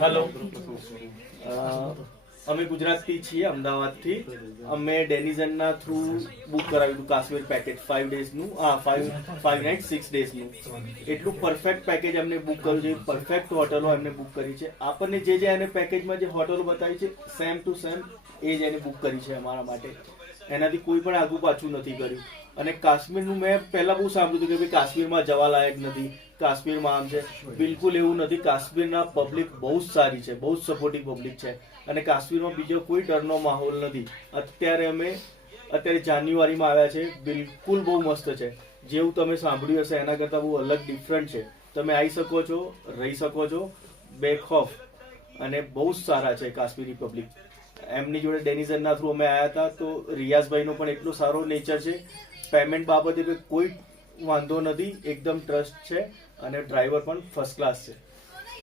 Hello, અમે ગુજરાતથી છીએ, અમદાવાદથી. અમે ડેનિઝનના થ્રુ બુક કરાવ્યું હતું કાશ્મીર પેકેજ 5 ડેઝનું, 5 નાઇટ 6 ડેઝનું. એટલું પરફેક્ટ પેકેજ એમને બુક કર્યું છે, પરફેક્ટ હોટલો એમને બુક કરી છે. આપણને જે એને પેકેજમાં જે હોટલો બતાવી છે સેમ ટુ સેમ એ જ એને બુક કરી છે અમારા માટે. એનાથી કોઈ પણ આગુ પાછું નથી કર્યું. અને કાશ્મીરનું મેં પહેલા બહુ સાંભળ્યું હતું કે ભાઈ કાશ્મીરમાં જવા લાયક નથી, કાશ્મીરમાં આમ છે. બિલકુલ એવું નથી. કાશ્મીરના પબ્લિક બહુ જ સારી છે, બહુ જ સપોર્ટિવ પબ્લિક છે. અને કાશ્મીરમાં બીજો કોઈ ડરનો માહોલ નથી. અત્યારે જાન્યુઆરીમાં આવ્યા છે, બિલકુલ બહુ મસ્ત છે. જેવું તમે સાંભળ્યું હશે એના કરતાં બહુ અલગ ડિફરન્ટ છે. તમે આવી શકો છો, રહી શકો છો બેખોફ. અને બહુ જ સારા છે કાશ્મીરી પબ્લિક. એમની જોડે ડેનિઝનના થ્રુ અમે આવ્યા હતા, તો રિયાઝભાઈનો પણ એટલો સારો નેચર છે. પેમેન્ટ બાબતે કોઈ વાંધો નથી, એકદમ ટ્રસ્ટ છે. અને ડ્રાઈવર પણ ફર્સ્ટ ક્લાસ છે.